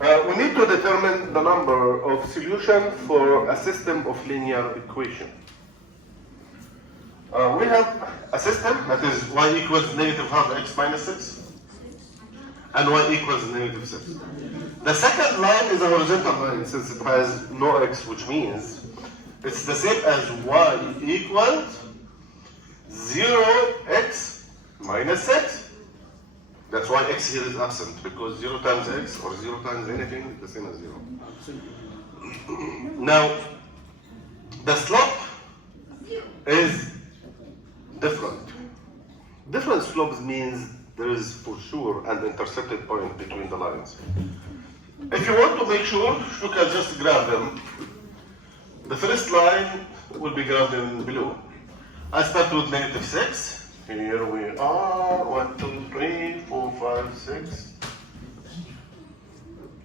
We need to determine the number of solutions for a system of linear equation. We have a system that is y equals negative half x minus 6 and y equals negative 6. The second line is a horizontal line since it has no x, which means it's the same as y equals 0x minus 6. That's why x here is absent, because 0 times x or 0 times anything is the same as 0. Now, the slope is different. Different slopes means there is for sure an intercepted point between the lines. If you want to make sure, you can just grab them. The first line will be grabbed in below. I start with negative 6. Here we are, 1, 2, 3, 4, 5, 6.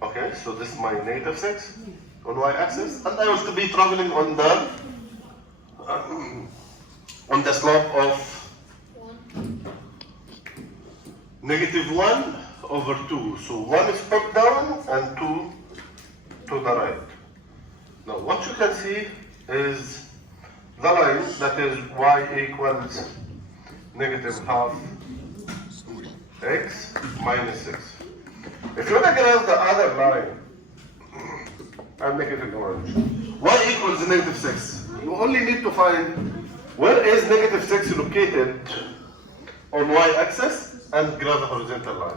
Okay, so this is my negative 6 on y-axis, and I will be traveling on the slope of negative 1 over 2. So 1 is put down and 2 to the right. Now what you can see is the line that is y equals negative half x minus 6. If you want to graph the other line, I'll make it in orange. Y equals negative 6. You only need to find where is negative 6 located on y-axis and graph the horizontal line.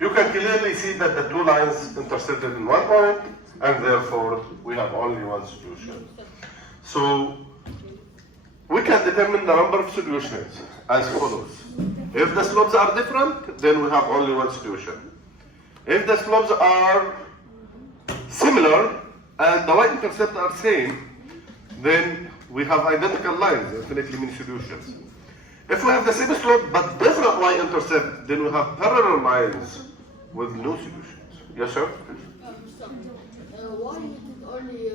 You can clearly see that the two lines intersected in one point, and therefore we have only one solution. So we can determine the number of solutions as follows. If the slopes are different, then we have only one solution. If the slopes are similar and the y-intercept are same, then we have identical lines, infinitely many solutions. If we have the same slope but different y-intercept, then we have parallel lines with no solutions. Yes, sir? Why is it only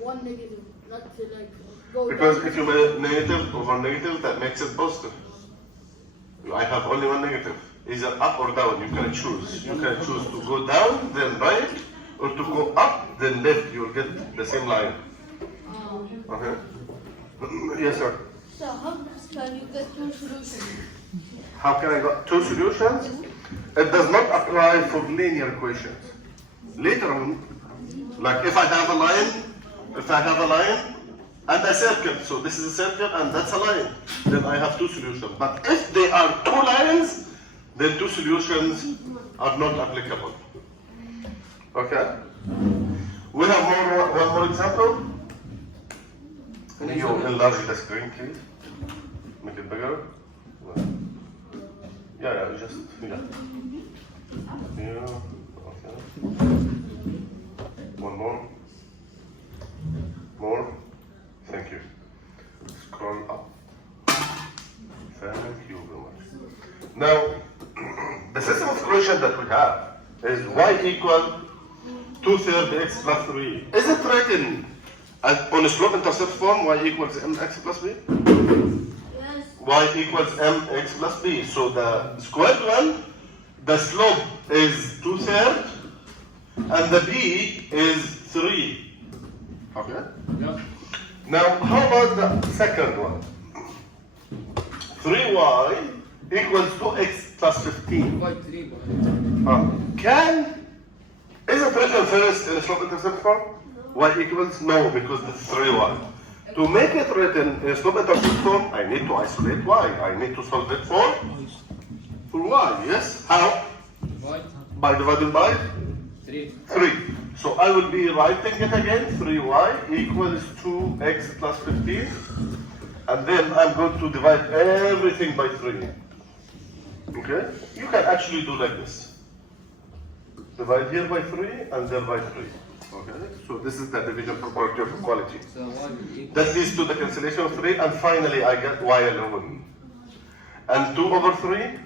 one negative, not like go Because down? if you make negative over negative, that makes it positive. I have only one negative. Either up or down, you can choose. You can choose to go down, then right, or to go up, then left. You will get the same line. Okay? Yes, sir. So how can you get two solutions? How can I get two solutions? It does not apply for linear equations. Later on, like if I have a line and a circle, so this is a circle and that's a line, then I have two solutions. But if they are two lines, then two solutions are not applicable. Okay? We have one more example. Can you enlarge the screen, please? Make it bigger. Yeah, just yeah. Yeah. Okay. One more. More. Thank you. Scroll up. Thank you very much. Now, the system of equation that we have is y equal 2/3 x plus 3. Is it written on a slope intercept form, y equals mx plus b? Yes. Y equals mx plus b. So the squared one, the slope is 2/3 and the b is 3. Okay? Yeah. Now, how about the second one? 3y equals 2x plus 15. 5, 3. Is it written first in a slope intercept form? Y equals? No, because this is 3y. To make it written in a slope intercept form, I need to isolate y. I need to solve it for y, yes? How? Right. By dividing by 3. 3. So I will be writing it again, 3y equals 2x plus 15. And then I'm going to divide everything by 3. Okay? You can actually do like this. Divide here by 3 and there by 3. Okay? So this is the division property of equality. So 1 equals That leads to the cancellation of 3, and finally I get y alone. And 2 over 3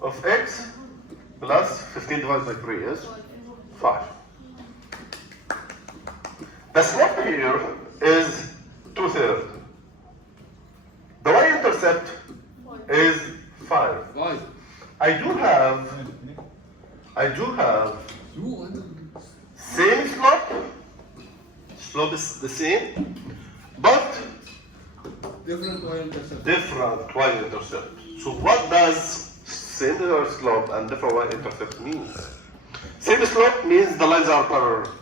of x plus 15 divided by 3 is 5. The slope here is 2/3. The y-intercept is 5. 5. I do have I do have same slope. Slope is the same, but Different y-intercept. different y-intercept. So what does similar slope and different y-intercept means? Same slope means the lines are parallel.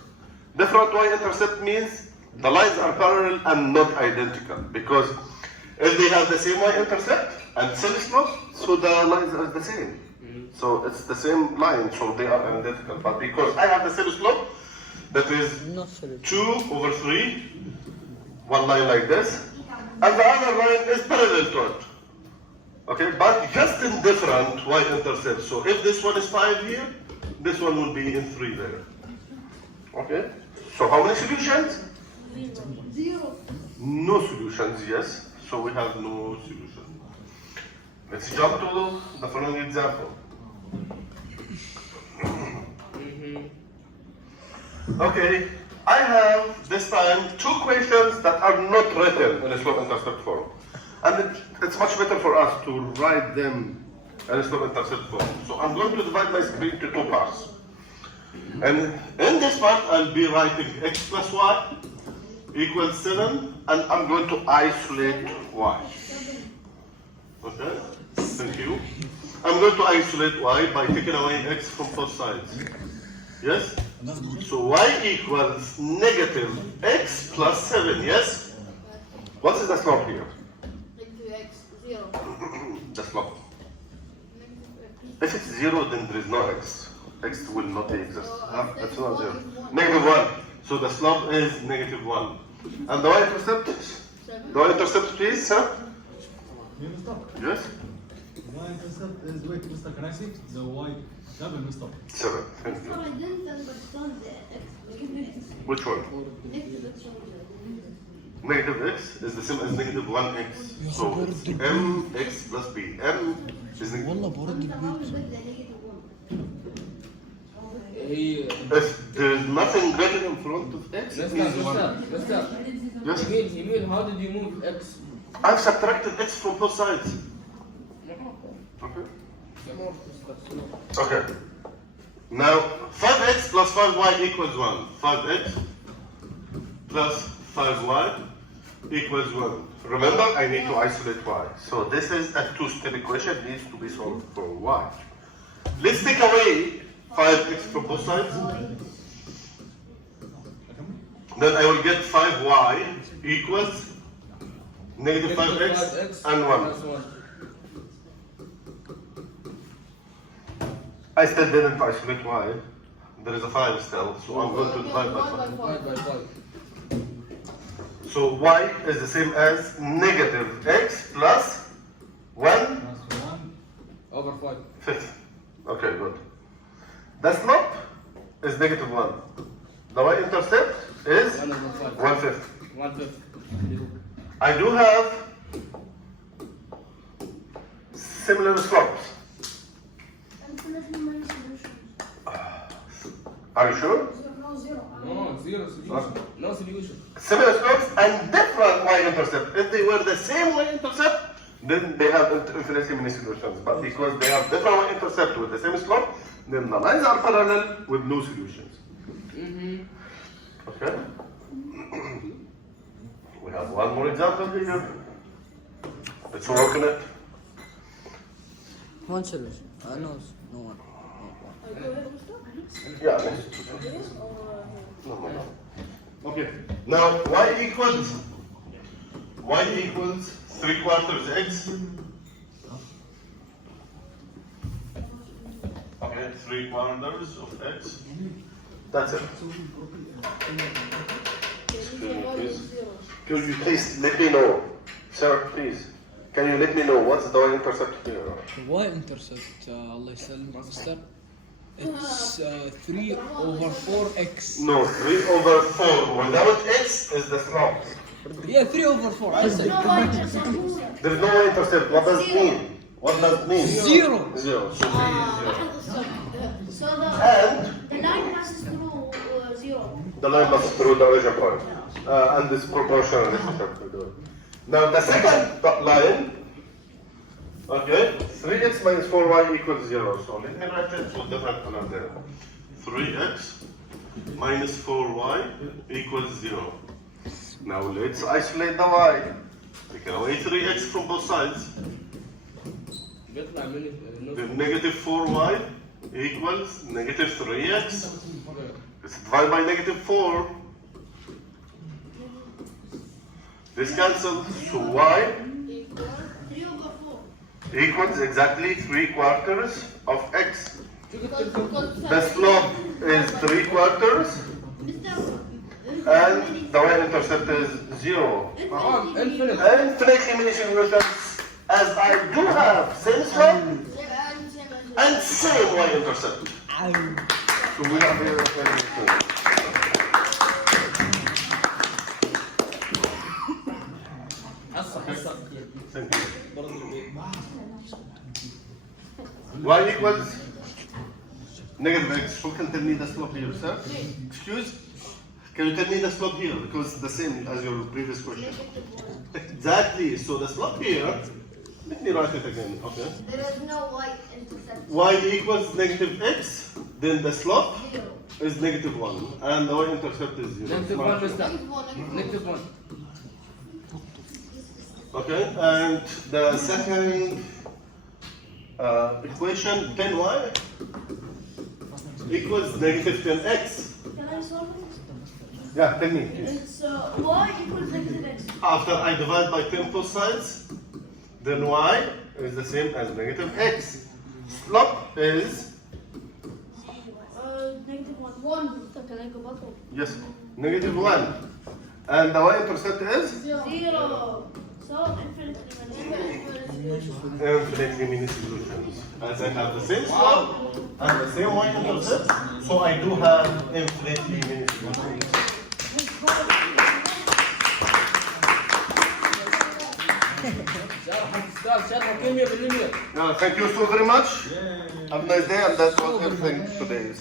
Different y-intercept means the lines are parallel and not identical. Because if they have the same y-intercept and same slope, so the lines are the same. So it's the same line, so they are identical. But because I have the same slope, that is 2/3, one line like this, and the other line is parallel to it. Okay, but just in different y-intercept. So if this one is 5 here, this one will be in 3 there. Okay, so how many solutions? Zero. No solutions, yes. So we have no solution. Let's jump to the following example. Okay, I have this time 2 questions that are not written in a slope-intercept form. And it's much better for us to write them in a slope-intercept form. So I'm going to divide my screen to 2 parts. And in this part, I'll be writing x plus y equals 7, and I'm going to isolate y. Okay, thank you. I'm going to isolate y by taking away x from both sides. Yes? So y equals negative x plus 7, yes? What is the slope here? Negative x. Zero. The slope. Negative If it's 0, then there is no x. X will not exist. It's not 0. -1. Negative 1. So the slope is negative 1. And the y-intercept? The y-intercept, please, sir? You messed up. Yes? Y-intercept is, wait, Mr. Can I see the Y double messed up? 7. Thank you. I didn't understand the x. Which one? Negative x is the same as negative 1x. So it's mx plus b. M is negative. والله برد البيت. هي If there is nothing greater in front of x, it means 1. Yes? You mean how did you move x? I've subtracted x from both sides. Okay. Okay. Now, 5x plus 5y equals 1. 5x plus 5y equals 1. Remember, I need to isolate y. So this is a 2-step equation, needs to be solved for y. Let's take away 5x from both sides. Then I will get 5y equals negative 5x and 1. I still didn't isolate y. There is a 5 still, so I'm going to divide by 5. Divide by 5. So y is the same as negative x plus 1 Plus 1. Over 5. fifth. Okay, good. The slope is negative 1. The y-intercept is 1 over 5. 1/5. 1/5. I do have similar slopes. Are you sure? No, zero. No, zero solution. No solution. Similar slopes and different y-intercept. If they were the same y-intercept, then they have infinitely many solutions. But because they have different y-intercept with the same slope, then the lines are parallel with no solutions. Okay? We have one more example here. Let's work on it. One solution. No, no one. Yeah. No. Okay. Now y equals 3/4 x. Okay, 3/4 of x. That's it. Could you please let me know, sir? Please, can you let me know what's the y-intercept here? Y-intercept, الله يسلمك مستر. It's 3/4x. No, 3/4 without x is the slope. Yeah, 3/4. I said. There is no y-intercept. What does it mean? What does it mean? Zero. Zero. So So and the line passes through zero. the line passes through the origin point. And this proportional relationship. Now the second line Okay, 3x minus 4y equals 0. So let me write it with different color there. 3x minus 4y equals 0. Now let's isolate the y. Take away 3x from both sides. بيطلع من Then negative 4y equals negative 3x. Let's divide by negative 4. This cancels, so y Equal 3 over 4. equals exactly 3/4 of x. Because The slope is 3/4 and the y-intercept is 0. infinite. Infinite elimination results as I do have same slope and same y-intercept. So we have here Thank you. Y equals negative x. Who can tell me the slope here, sir? Excuse? Can you tell me the slope here? Because it's the same as your previous question. Exactly. So the slope here, let me write it again, okay? There is no y-intercept. Y equals negative x, then the slope 0. is negative 1, and the y-intercept is 0. Negative 1 is that. Negative 1. Negative 1. Okay, and the second equation, 10y equals negative 10x. Can I solve it? Yeah, tell me. It's y equals negative x. After I divide by 10 both sides, then y is the same as negative x. Slope is, Negative 1. 1. So can I go back? yes, negative 1. And the y-intercept is 0. So infinitely many. infinitely many solutions. As I have the same slope and the same y-intercept, so I do have infinitely many solutions. شرح كيمياء بالليمياء. Thank you so very much. Have a nice day, and that's all everything today.